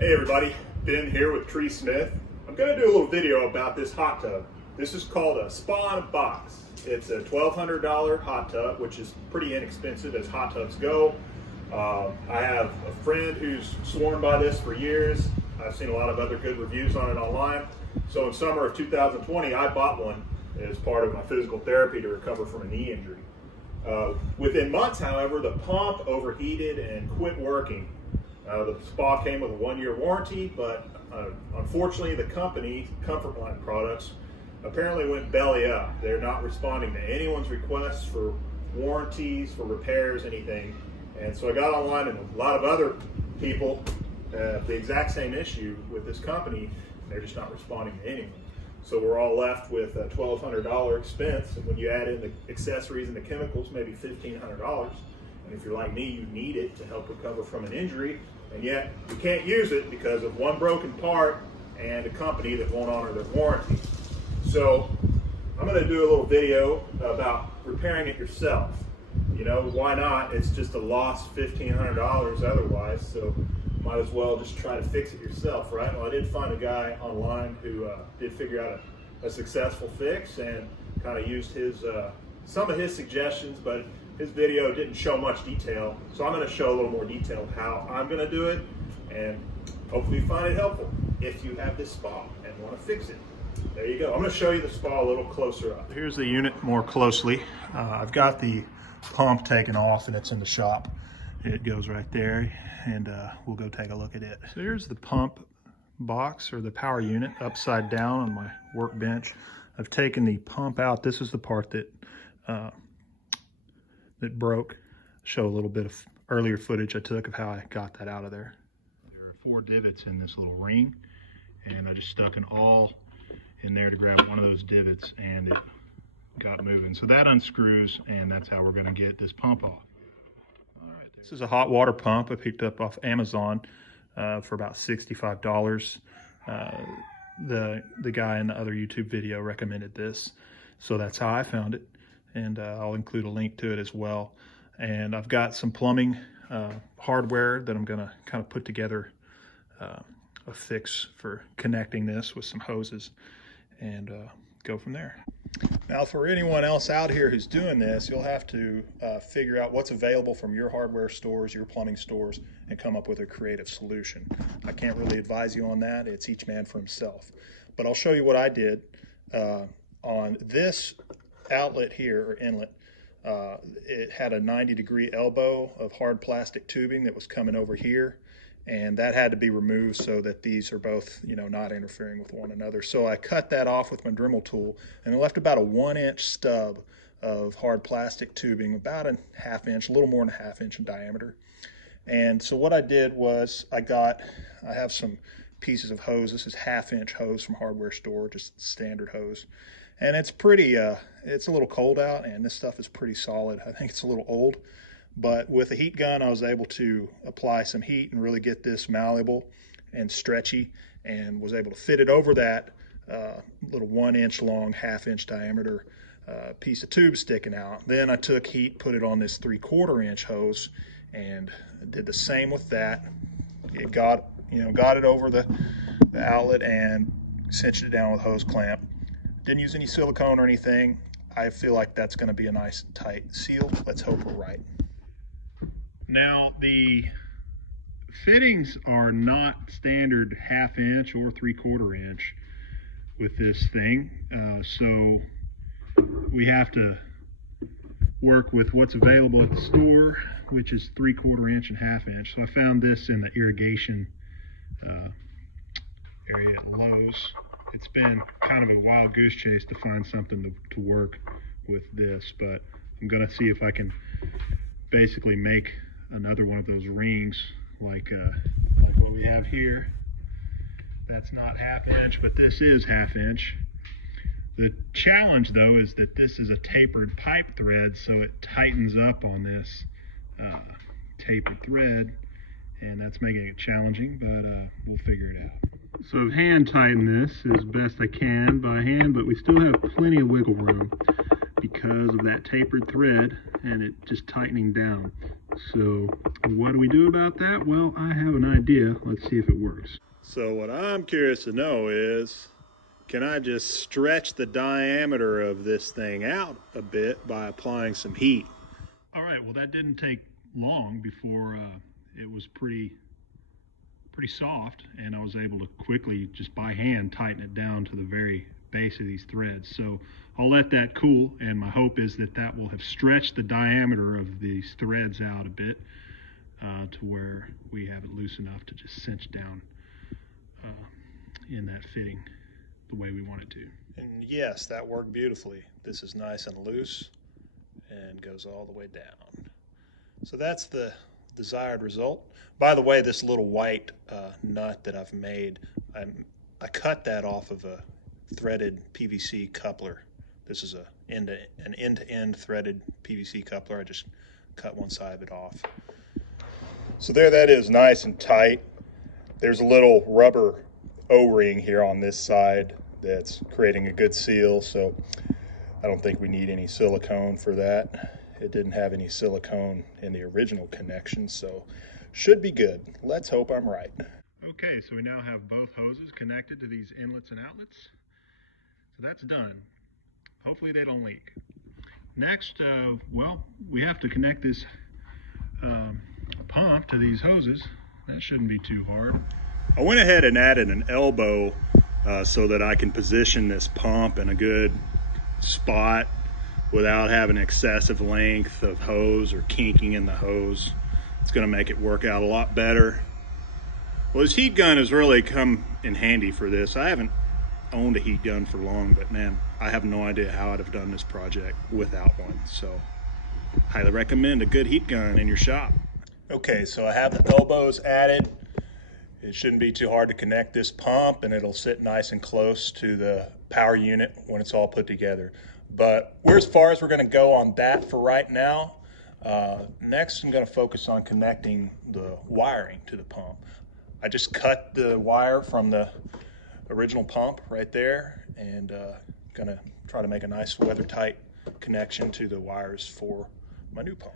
Hey everybody, Ben here with Tree Smith. I'm going to do a little video about this hot tub. This is called a spa in a box. It's a $1,200 hot tub, which is pretty inexpensive as hot tubs go. I have a friend who's sworn by this for years. I've seen a lot of other good reviews on it online. So in summer of 2020, I bought one as part of my physical therapy to recover from a knee injury. Within months, however, the pump overheated and quit working. The spa came with a 1-year warranty, but unfortunately the company, Comfort Line Products, apparently went belly up. They're not responding to anyone's requests for warranties, for repairs, anything. And so I got online and a lot of other people have the exact same issue with this company. They're just not responding to anyone. So we're all left with a $1,200 expense. And when you add in the accessories and the chemicals, maybe $1,500. And if you're like me, you need it to help recover from an injury. And yet you can't use it because of one broken part and a company that won't honor their warranty. So I'm going to do a little video about repairing it yourself. You know, why not? It's just a lost $1,500 otherwise, so might as well just try to fix it yourself, right? Well, I did find a guy online who did figure out a successful fix and kind of used his some of his suggestions, but his video didn't show much detail, so I'm going to show a little more detail of how I'm going to do it, and hopefully you find it helpful if you have this spa and want to fix it. There you go. I'm going to show you the spa a little closer up. Here's the unit more closely. I've got the pump taken off and it's in the shop. It goes right there, and we'll go take a look at it. So here's the pump box, or the power unit, upside down on my workbench. I've taken the pump out. This is the part that that broke. Show a little bit of earlier footage I took of how I got that out of there. There are 4 divots in this little ring, and I just stuck an awl in there to grab one of those divots, and it got moving. So that unscrews, and that's how we're going to get this pump off. All right, this is a hot water pump I picked up off Amazon for about $65. The guy in the other YouTube video recommended this, so that's how I found it, and I'll include a link to it as well. And I've got some plumbing hardware that I'm going to kind of put together a fix for connecting this with some hoses and go from there. Now, for anyone else out here who's doing this, you'll have to figure out what's available from your hardware stores, your plumbing stores, and come up with a creative solution. I can't really advise you on that. It's each man for himself. But I'll show you what I did on this outlet here, or inlet. It had a 90-degree elbow of hard plastic tubing that was coming over here, and that had to be removed so that these are both, you know, not interfering with one another. So I cut that off with my Dremel tool, and I left about a 1-inch stub of hard plastic tubing, about a ½ inch, a little more than a ½ inch in diameter. And so what I did was I have some pieces of hose. This is ½ inch hose from hardware store, just standard hose. And it's pretty, it's a little cold out, and this stuff is pretty solid. I think it's a little old. But with a heat gun, I was able to apply some heat and really get this malleable and stretchy, and was able to fit it over that little 1-inch long, ½ inch diameter piece of tube sticking out. Then I took heat, put it on this 3/4 inch hose, and did the same with that. It got it over the outlet and cinched it down with a hose clamp. Didn't use any silicone or anything. I feel like that's going to be a nice tight seal. Let's hope we're right. Now, the fittings are not standard ½ inch or 3/4 inch with this thing, so we have to work with what's available at the store, which is 3/4 inch and ½ inch. So I found this in the irrigation area at Lowe's. It's been kind of a wild goose chase to find something to work with this, but I'm going to see if I can basically make another one of those rings like what we have here. That's not ½ inch, but this is ½ inch. The challenge, though, is that this is a tapered pipe thread, so it tightens up on this tapered thread, and that's making it challenging, but we'll figure it out. So I've hand tightened this as best I can by hand, but we still have plenty of wiggle room because of that tapered thread and it just tightening down. So what do we do about that? Well, I have an idea. Let's see if it works. So what I'm curious to know is, can I just stretch the diameter of this thing out a bit by applying some heat? All right, well that didn't take long before it was pretty soft, and I was able to quickly just by hand tighten it down to the very base of these threads. So I'll let that cool, and my hope is that that will have stretched the diameter of these threads out a bit to where we have it loose enough to just cinch down in that fitting the way we want it to. And yes, that worked beautifully. This is nice and loose and goes all the way down. So that's the desired result. By the way, this little white nut that I've made, I cut that off of a threaded PVC coupler. This is an end-to-end threaded PVC coupler. I just cut one side of it off. So there that is, nice and tight. There's a little rubber O-ring here on this side that's creating a good seal, so I don't think we need any silicone for that. It didn't have any silicone in the original connection, so should be good. Let's hope I'm right. Okay, so we now have both hoses connected to these inlets and outlets. So that's done. Hopefully they don't leak. Next, well, we have to connect this pump to these hoses. That shouldn't be too hard. I went ahead and added an elbow so that I can position this pump in a good spot without having excessive length of hose or kinking in the hose. It's going to make it work out a lot better. Well, this heat gun has really come in handy for this. I haven't owned a heat gun for long, but man, I have no idea how I'd have done this project without one. So highly recommend a good heat gun in your shop. Okay, so I have the elbows added. It shouldn't be too hard to connect this pump, and it'll sit nice and close to the power unit when it's all put together. But we're as far as we're going to go on that for right now. Next, I'm going to focus on connecting the wiring to the pump. I just cut the wire from the original pump right there, and going to try to make a nice weather-tight connection to the wires for my new pump.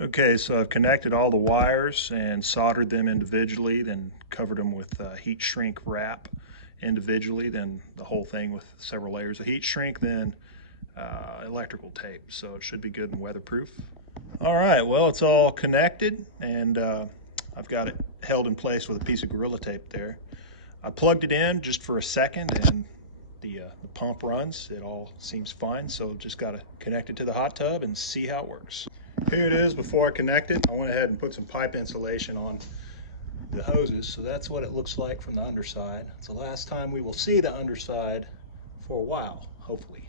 Okay, so I've connected all the wires and soldered them individually, then covered them with heat shrink wrap individually, then the whole thing with several layers of heat shrink, then electrical tape, so it should be good and weatherproof. All right, well, it's all connected, and I've got it held in place with a piece of Gorilla Tape there. I plugged it in just for a second, and the pump runs. It all seems fine, so just got to connect it to the hot tub and see how it works. Here it is before I connect it. I went ahead and put some pipe insulation on the hoses, so that's what it looks like from the underside. It's the last time we will see the underside for a while, hopefully.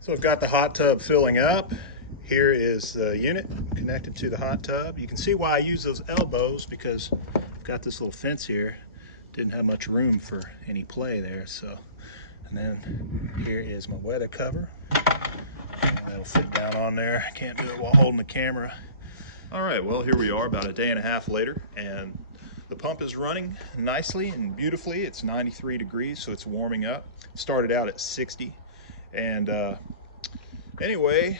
So I've got the hot tub filling up. Here is the unit connected to the hot tub. You can see why I use those elbows, because I've got this little fence here. Didn't have much room for any play there, so. And then here is my weather cover. That'll fit down on there. I can't do it while holding the camera. All right, well, here we are about a day and a half later, and the pump is running nicely and beautifully. It's 93 degrees, so it's warming up. Started out at 60. And anyway,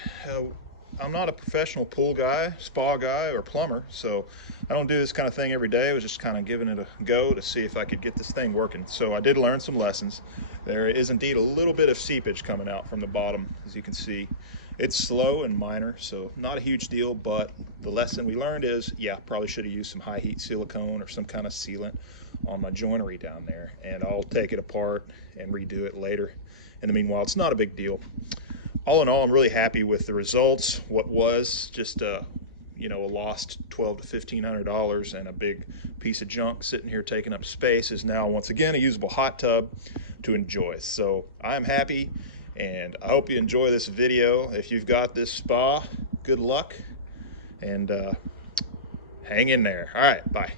I'm not a professional pool guy, spa guy, or plumber, so I don't do this kind of thing every day. I was just kind of giving it a go to see if I could get this thing working. So I did learn some lessons. There is indeed a little bit of seepage coming out from the bottom, as you can see. It's slow and minor, so not a huge deal, but the lesson we learned is, yeah, probably should have used some high heat silicone or some kind of sealant on my joinery down there, and I'll take it apart and redo it later. In the meanwhile, it's not a big deal. All in all, I'm really happy with the results. What was just a lost $1,200 to $1,500 and a big piece of junk sitting here taking up space is now once again a usable hot tub to enjoy. So I'm happy, and I hope you enjoy this video. If you've got this spa, good luck, and hang in there. All right, bye.